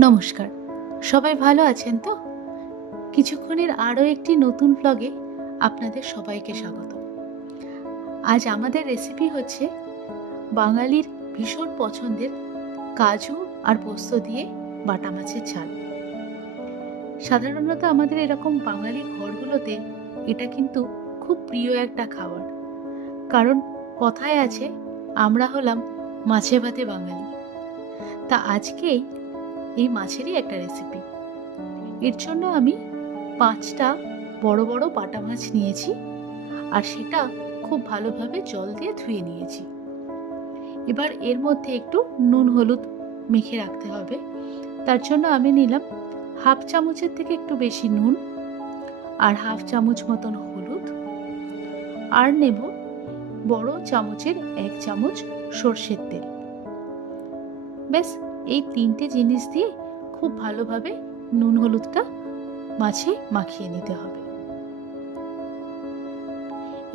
নমস্কার। সবাই ভালো আছেন তো? কিছুক্ষণের আরও একটি নতুন ব্লগে আপনাদের সবাইকে স্বাগত। আজ আমাদের রেসিপি হচ্ছে বাঙালির ভীষণ পছন্দের কাজু আর পোস্ত দিয়ে বাটা মাছের ঝাল। সাধারণত আমাদের এরকম বাঙালি ঘরগুলোতে এটা কিন্তু খুব প্রিয় একটা খাবার। কারণ কথায় আছে, আমরা হলাম মাছে ভাতে বাঙালি। তা আজকেই এই মাছেরই একটা রেসিপি এর জন্য আমি পাঁচটা বড় বড় বাটা মাছ নিয়েছি আর সেটা খুব ভালোভাবে জল দিয়ে ধুয়ে নিয়েছি। এবার এর মধ্যে একটু নুন হলুদ মেখে রাখতে হবে। তার জন্য আমি নিলাম হাফ চামচের থেকে একটু বেশি নুন আর হাফ চামচ মতন হলুদ আর নেব বড় চামচের এক চামচ সর্ষের তেল। ব্যাস এই তিনটে জিনিস দিয়ে খুব ভালোভাবে নুন হলুদটা মাছে মাখিয়ে নিতে হবে।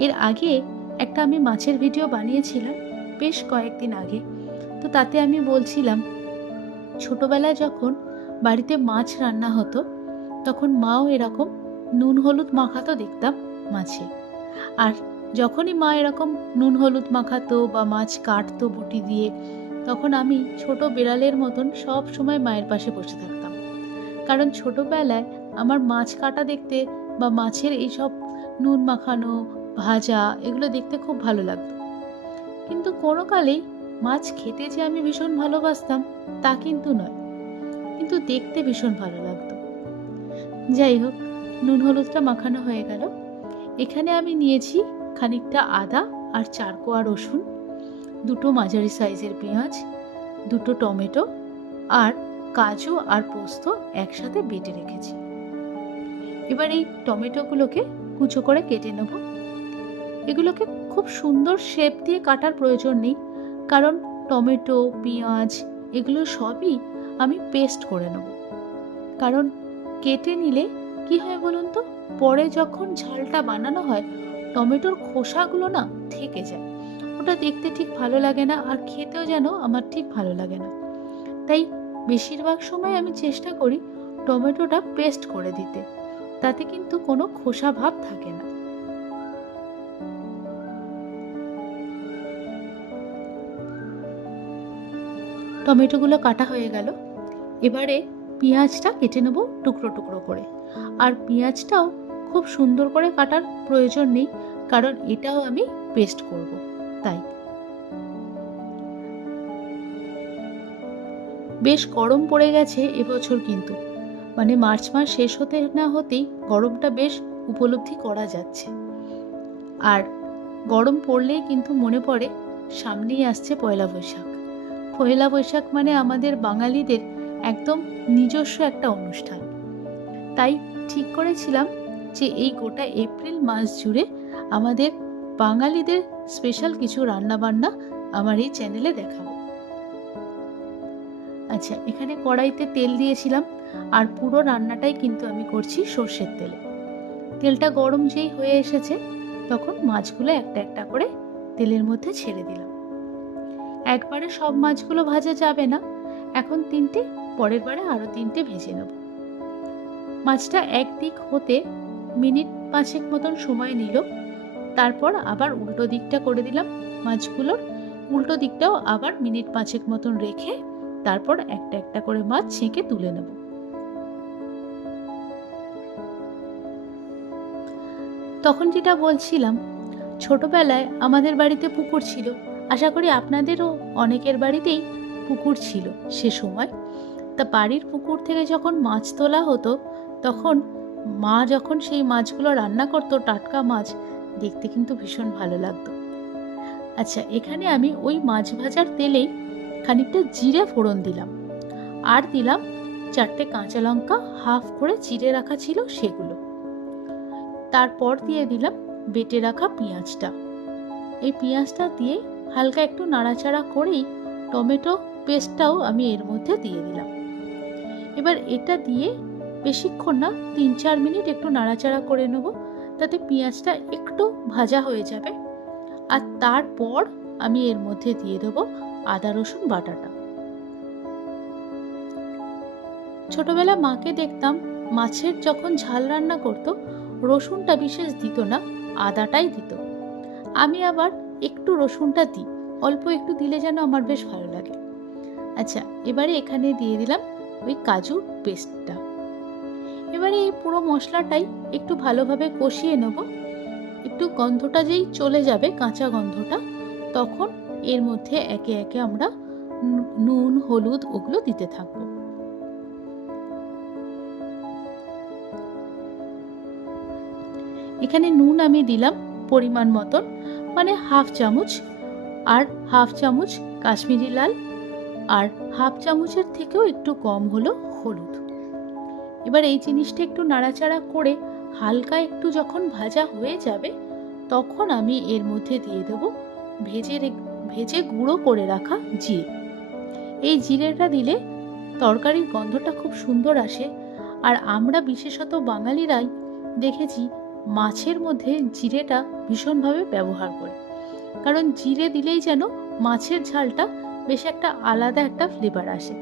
এর আগে একটা আমি মাছের ভিডিও বানিয়েছিলাম বেশ কয়েকদিন আগে। তো তাতে আমি বলছিলাম, ছোটবেলায় যখন বাড়িতে মাছ রান্না হতো, তখন মাও এরকম নুন হলুদ মাখাতো দেখতাম মাছে। আর যখনই মা এরকম নুন হলুদ মাখাতো বা মাছ কাটতো বটি দিয়ে তখন আমি ছোট বিড়ালের মতন সব সময় মায়ের পাশে বসে থাকতাম। কারণ ছোটবেলায় আমার মাছ কাটা দেখতে বা মাছের এইসব নুন মাখানো, ভাজা এগুলো দেখতে খুব ভালো লাগতো। কিন্তু কোনো কালেই মাছ খেতে যে আমি ভীষণ ভালোবাসতাম তা কিন্তু নয়। কিন্তু দেখতে ভীষণ ভালো লাগতো। যাই হোক, নুন হলুদটা মাখানো হয়ে গেল। এখানে আমি নিয়েছি খানিকটা আদা আর চারকোয়া রসুন। দুটো মাঝারি সাইজের পেঁয়াজ, দুটো টমেটো আর কাজু আর পোস্ত একসাথে বেটে রেখেছি। এবার এই টমেটোগুলোকে কুচো করে কেটে নেব। এগুলোকে খুব সুন্দর শেপ দিয়ে কাটার প্রয়োজন নেই, কারণ টমেটো, পেঁয়াজ এগুলো সবই আমি পেস্ট করে নেব। কারণ কেটে নিলে কি হয় বলুন তো? পরে যখন ঝালটা বানানো হয়, টমেটোর খোসাগুলো না থেকে যায়। ওটা দেখতে ঠিক ভালো লাগে না আর খেতেও যেন আমার ঠিক ভালো লাগে না। তাই বেশিরভাগ সময় আমি চেষ্টা করি টমেটোটা পেস্ট করে দিতে। তাতে কিন্তু কোনো খোসা ভাব থাকে না। টমেটোগুলো কাটা হয়ে গেল। এবারে পেঁয়াজটা কেটে নেব টুকরো টুকরো করে। আর পেঁয়াজটাও খুব সুন্দর করে কাটার প্রয়োজন নেই, কারণ এটাও আমি পেস্ট করব। বেশ গরম পড়ে গেছে এবছর কিন্তু। মানে মার্চ মাস শেষ হতে না হতেই গরমটা বেশ উপলব্ধি করা যাচ্ছে। আর গরম পড়লেই কিন্তু মনে পড়ে, সামনেই আসছে পয়লা বৈশাখ। পয়লা বৈশাখ মানে আমাদের বাঙালিদের একদম নিজস্ব একটা অনুষ্ঠান। তাই ঠিক করেছিলাম যে এই গোটা এপ্রিল মাস জুড়ে আমাদের বাঙালিদের স্পেশাল কিছু রান্নাবান্না আমার এই চ্যানেলে দেখাবো। আচ্ছা এখানে কড়াইতে তেল দিয়েছিলাম আর পুরো রান্নাটাই কিন্তু আমি করছি সর্ষের তেলে। তেলটা গরম যেই হয়ে এসেছে, তখন মাছগুলো একটা একটা করে তেলের মধ্যে ছেড়ে দিলাম। একবারে সব মাছগুলো ভাজা যাবে না, এখন তিনটে, পরের বারে আরও তিনটে ভেজে নেব। মাছটা একদিক হতে মিনিট পাঁচেক মতন সময় নিল, তারপর আবার উল্টো দিকটা করে দিলাম মাছগুলোর, উল্টো দিকটাও আবার মিনিট পাঁচেক মতন রেখে তারপর একটা একটা করে মাছ ছেঁকে তুলে নেব। তখন যেটা বলছিলাম, ছোটবেলায় আমাদের বাড়িতে পুকুর ছিল। আশা করি আপনাদেরও অনেকের বাড়িতেই পুকুর ছিল সে সময়। তা বাড়ির পুকুর থেকে যখন মাছ তোলা হতো, তখন মা যখন সেই মাছগুলো রান্না করতো, টাটকা মাছ, দেখতে কিন্তু ভীষণ ভালো লাগতো। আচ্ছা এখানে আমি ওই মাছ ভাজার তেলেই খানিকটা জিরে ফোড়ন দিলাম। আর দিলাম চারটে কাঁচা লঙ্কা, হাফ করে চিড়ে রাখা ছিল সেগুলো। তারপর দিয়ে দিলাম বেটে রাখা পেঁয়াজটা। এই পেঁয়াজটা দিয়ে হালকা একটু নাড়াচাড়া করেই টমেটো পেস্টটাও আমি এর মধ্যে দিয়ে দিলাম। এবার এটা দিয়ে বেশিক্ষণ না, তিন চার মিনিট একটু নাড়াচাড়া করে নেব, তাতে পেঁয়াজটা একটু ভাজা হয়ে যাবে। আর তারপর আমি এর মধ্যে দিয়ে দেবো আদা, রসুন, বাটাটা। ছোটবেলা মাকে দেখতাম মাছের যখন ঝাল রান্না করতো, রসুনটা বিশেষ দিত না, আদাটাই দিত। আমি আবার একটু রসুনটা দিই, অল্প একটু দিলে যেন আমার বেশ ভালো লাগে। আচ্ছা এবারে এখানে দিয়ে দিলাম ওই কাজু পেস্টটা। এবারে এই পুরো মশলাটাই একটু ভালোভাবে কষিয়ে নেব। একটু গন্ধটা যেই চলে যাবে, কাঁচা গন্ধটা, তখন এর মধ্যে একে একে আমরা নুন হলুদ ওগুলো দিতে থাকব। এখানে নুন আমি দিলাম পরিমাণ মতন মানে হাফ চামচ, আর হাফ চামচ কাশ্মীরি লাল, আর হাফ চামচের থেকেও একটু কম হলো হলুদ। এবার এই জিনিসটা একটু নাড়াচাড়া করে হালকা একটু যখন ভাজা হয়ে যাবে, তখন আমি এর মধ্যে দিয়ে দেবো ভেজে ভেজে গুঁড়ো করে রাখা জিরে। এই জিরেটা দিলে তরকারির গন্ধটা খুব সুন্দর আসে। আর আমরা বিশেষত বাঙালিরাই দেখেছি মাছের মধ্যে জিরেটা ভীষণভাবে ব্যবহার করে। কারণ জিরে দিলেই যেন মাছের ঝালটা বেশ একটা আলাদা একটা ফ্লেভার আসে।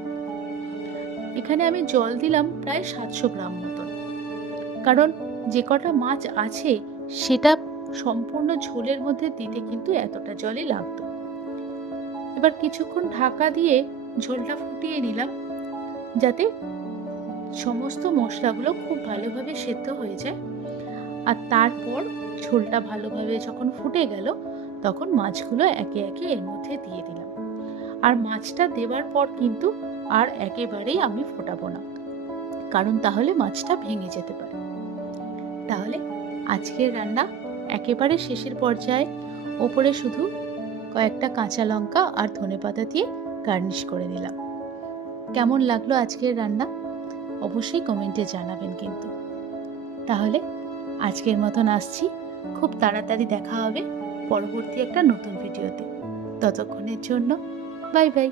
এখানে আমি জল দিলাম প্রায় সাতশো গ্রাম মতন। কারণ যে কটা মাছ আছে সেটা সম্পূর্ণ ঝোলের মধ্যে দিতে কিন্তু এতটা জলই লাগতো। এবার কিছুক্ষণ ঢাকা দিয়ে ঝোলটা ফুটিয়ে নিলাম, যাতে সমস্ত মশলাগুলো খুব ভালোভাবে সেদ্ধ হয়ে যায়। আর তারপর ঝোলটা ভালোভাবে যখন ফুটে গেল, তখন মাছগুলো একে একে এর মধ্যে দিয়ে দিলাম। আর মাছটা দেওয়ার পর কিন্তু আর একেবারেই আমি ফোটাবো না, কারণ তাহলে মাছটা ভেঙে যেতে পারে। তাহলে আজকের রান্না একেবারে শেষের পর্যায়ে, ওপরে শুধু কয়েকটা কাঁচা লঙ্কা আর ধনে পাতা দিয়ে গার্নিশ করে দিলাম কেমন লাগল আজকের রান্না? অবশ্যই কমেন্টে জানাবেন কিন্তু। তাহলে আজকের মতন আসছি। খুব তাড়াতাড়ি দেখা হবে পরবর্তী একটা নতুন ভিডিওতে ততক্ষণের জন্য বাই বাই